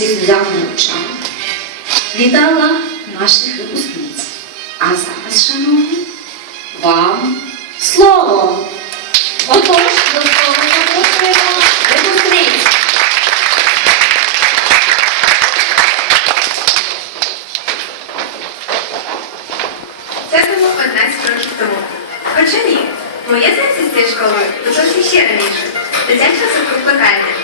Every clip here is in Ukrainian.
дерев'яними очами. Вітала наших випускниць. А зараз, шановні, вам слово. Отож, до слова запрошуємо випускниць. Це було 11 років тому. Хоча ні, моє заняття з цієї школи почалося ще раніше. Дитяча садковикальня.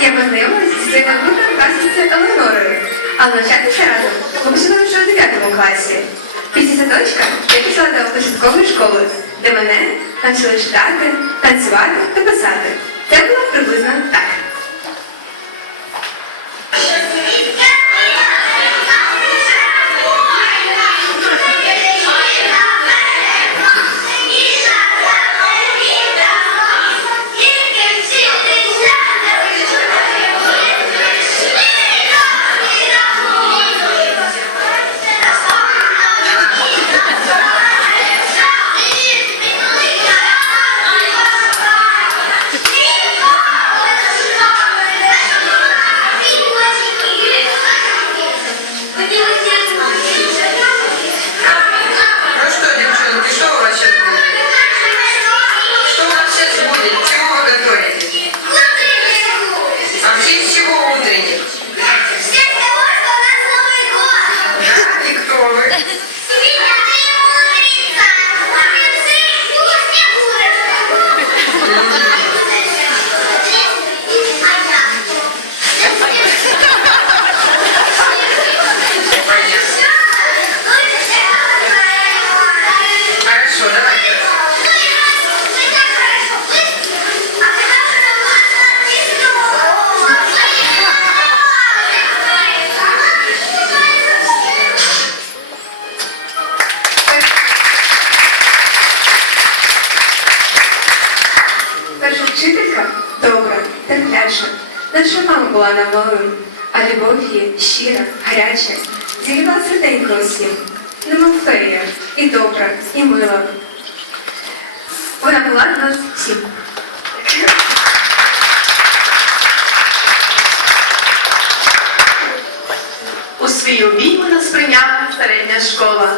Я познайомилася зі своєю майбутньою класницею Еленорою. Але навчатися разом ми почали вже у 9 класі. Після садочка я пішла до початкової школи, де мене навчили читати, танцювати та писати. Це було приблизно так. Перша вчителька добра, терпляча. Наша мама була нам малим, а любов її щира, гаряча, зігріла серденько усім. Нема фея, і добра, і мила. Вона була нас всім. У свій обійми нас прийняла середня школа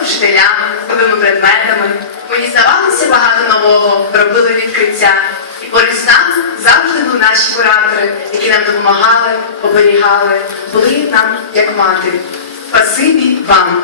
з вчителям, новими предметами. Мені здавалося багато нового, робили відкриття. І поруч з нами завжди були наші куратори, які нам допомагали, оберігали, були нам як мати. Спасибі вам!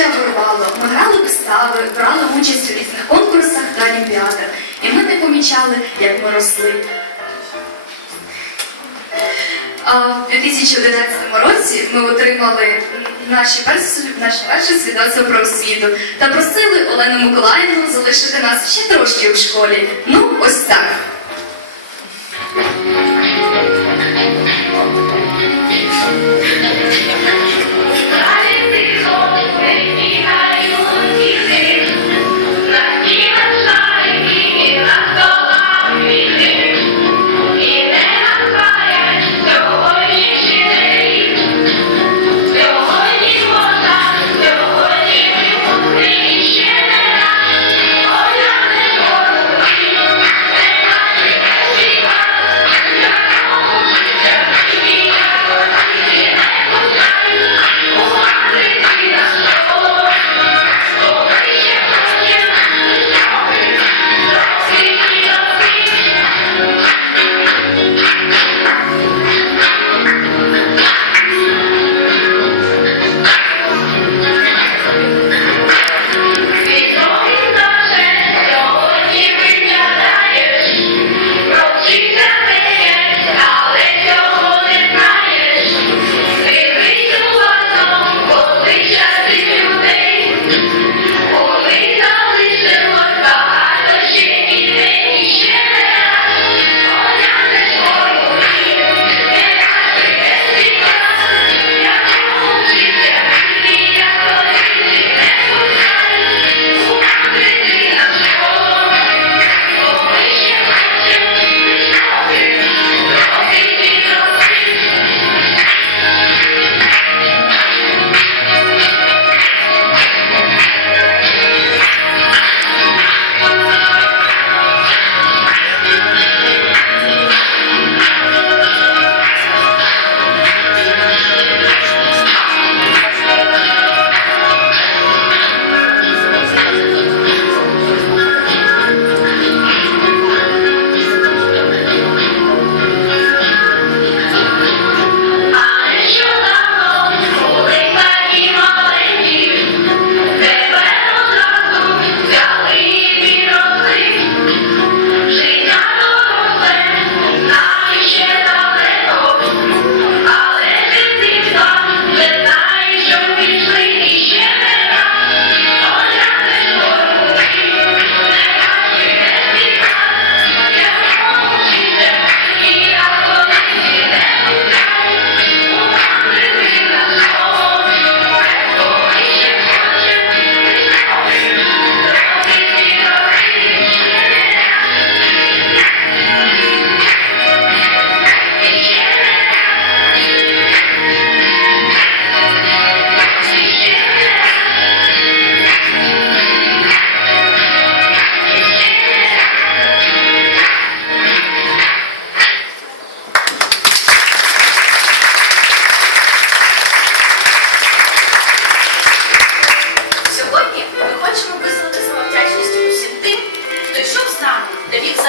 життя вирвало. Ми грали вистави, брали участь у різних конкурсах та олімпіадах. І ми не помічали, як ми росли. А в 2011 році ми отримали наші перші, наші перші свідоцтво про освіту та просили Олену Миколаївну залишити нас ще трошки у школі. Ну, ось так.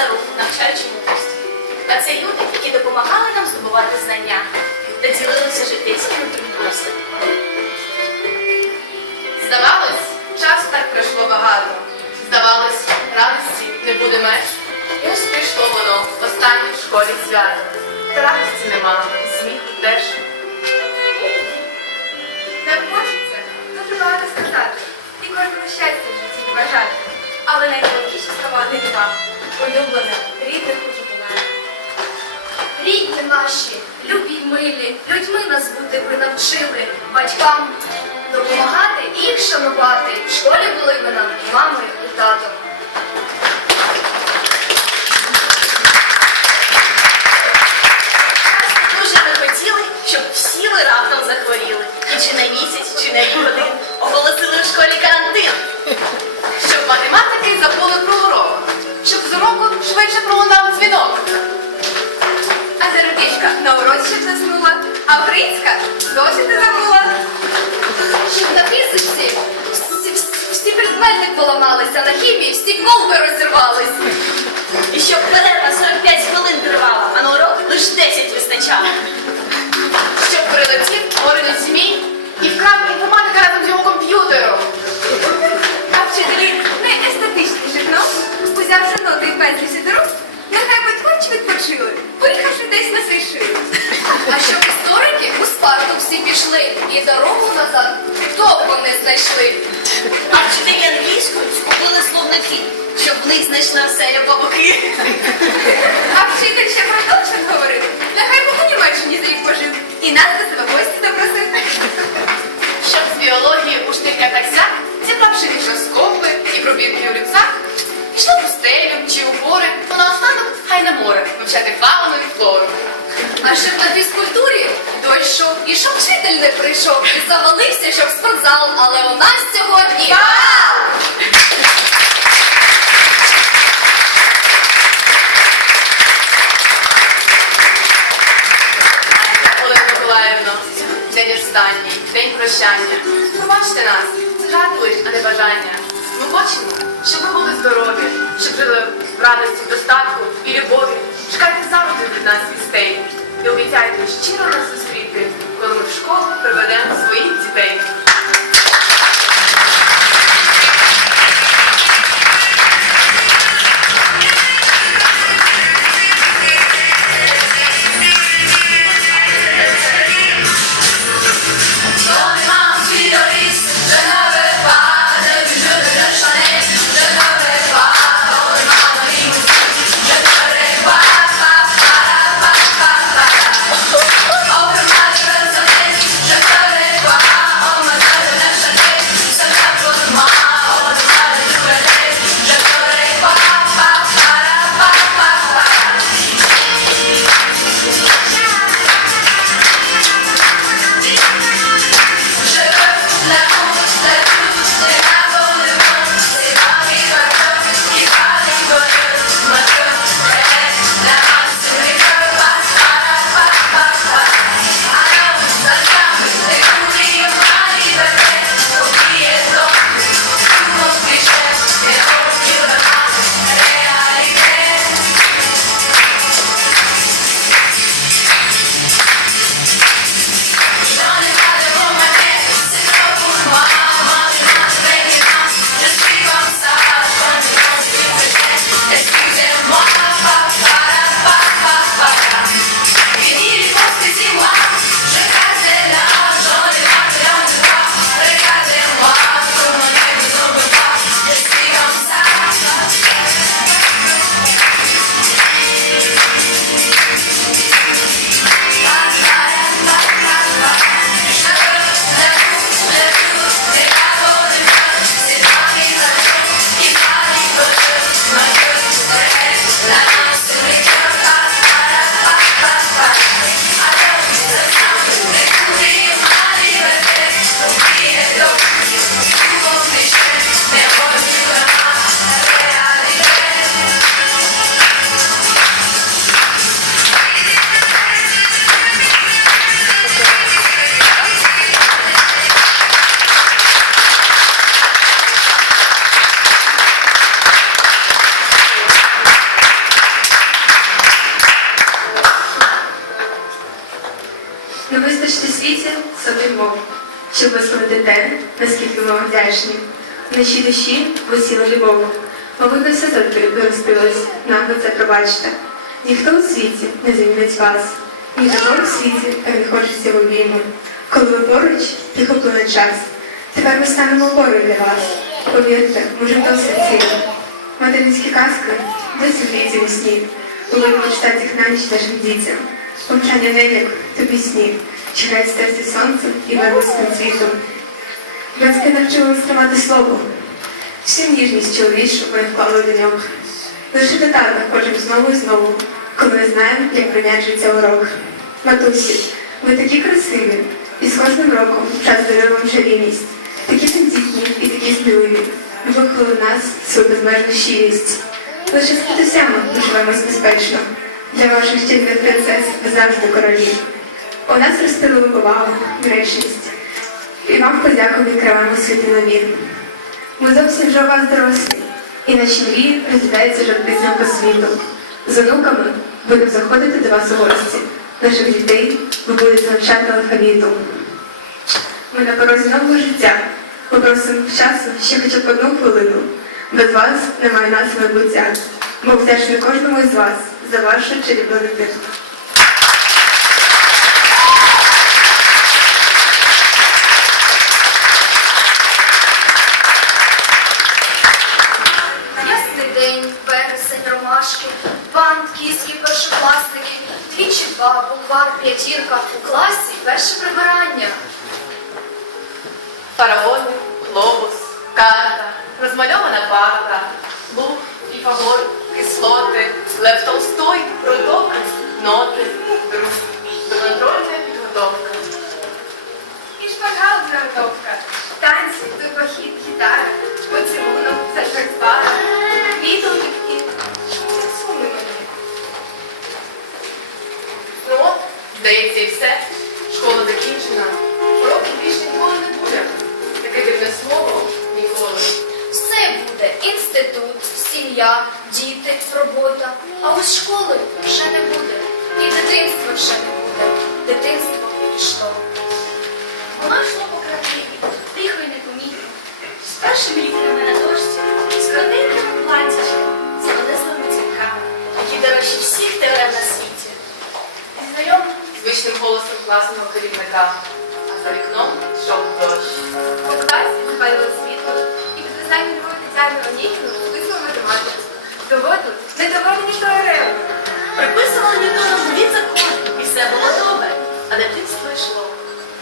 За руку, навчаючи мудрості. А це люди, які допомагали нам здобувати знання та ділилися життєвими трудностями. Здавалось, часу так пройшло багато. Здавалось, радості не буде меж. І ось прийшло воно в останній школі свято. Та радості нема, і сміху теж. Не хочеться дуже багато сказати і кожному щастя в житті бажати. Але найголовніше слова дива, улюблена, рідних учителя. Рідні наші, любі й милі, людьми нас бути ви навчили, батькам допомагати і їх шанувати. В школі були ви нам і них знайшла вселя павуки. А вчитель ще продовжив говорити, нехай би у Німеччині за рік пожив, і нас до себе гості запросив. Щоб з біології у штирка таксяк, зібравши мікроскопи і пробірки у рюкзак, пішла в стелю чи у гори, то наостанок хай на море вивчати фауну і флору. А щоб на фізкультурі дощ йшов, і щоб вчитель не прийшов, і завалився, щоб спортзал, але у нас сьогодні прощання. Пробачте нас, жарт лиш, а не бажання. Ми хочемо, щоб ви були здорові, щоб жили в радості, достатку і любові. Чекайте завжди від нас вістей. І обіцяйте щиро нас зустріти, коли ми в школу приведемо своїх дітей. Не вистачить у світі сотень мов, щоб висловити те, наскільки ми вам вдячні. В нашій душі висіла любов. Не все завжди розпилось, нам ви це пробачте. Ніхто у світі не замінить вас. Ні того у світі не хочеться в обійму. Коли ви поруч, тихо плине час. Тепер ми станемо опорою для вас. Повірте, може досить сильно. Материнські казки досі гріються у сні. Коли ви читати їх на ніч нашим дітям. Повчання нелік то пісні, чекають серці сонце і виростим цвітом. Батьки навчили нас тримати слово. Всю ніжність чоловічу ми вклали до нього. Лише питати хочемо знову і знову, коли ми знаємо, як прим'ячується урок. Матусі, ви такі красиві, і з кожним роком час дарує вам чарівність. Такі тендітні і такі сміливі. Ви виклали в нас свою безмежну щирість. Лише з матусями ми живемо безпечно. Для ваших чарівних принцес завжди королі. У нас ростили ви повагу, гречність. І вам подяку відкриваємо світлі нові. Ми зовсім вже у вас дорослі, і наші мрії розглядаються жартизням по світу. З онуками будемо заходити до вас у гості. Наших дітей ви будете навчати алфавіту. Ми на порозі нового життя. Ми просимо часу ще хоча б одну хвилину. Без вас немає нас майбуття. Ми вдячні кожному із вас за ваше чарівну дитинство. Онігіну визвав математику. Доводили недоволені теореми. Приписували Ньютону від закону, і все було добре, а дитинство йшло.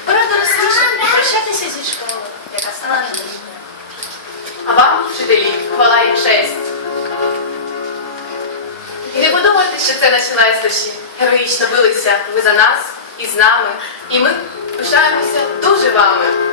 Пора доросліше і прощатися зі школи, яка стала ненужною. А вам, вчителі, хвала і честь. І не подумайте, що це наші найстарші. Героїчно билися ви за нас і з нами. І ми пишаємося дуже вами.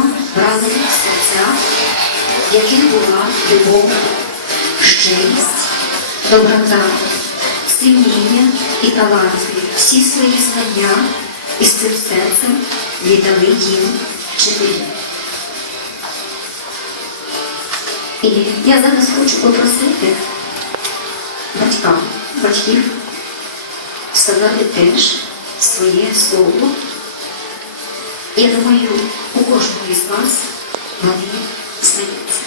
Дійсно брали серця, в яких була любов, щирість, доброта, сильніння і таланти, всі свої знання і з цим серцем віддали їм вчителі. І я зараз хочу попросити батькам, батьків сказати теж своє слово. Я думаю, у кожного із вас вони знаються.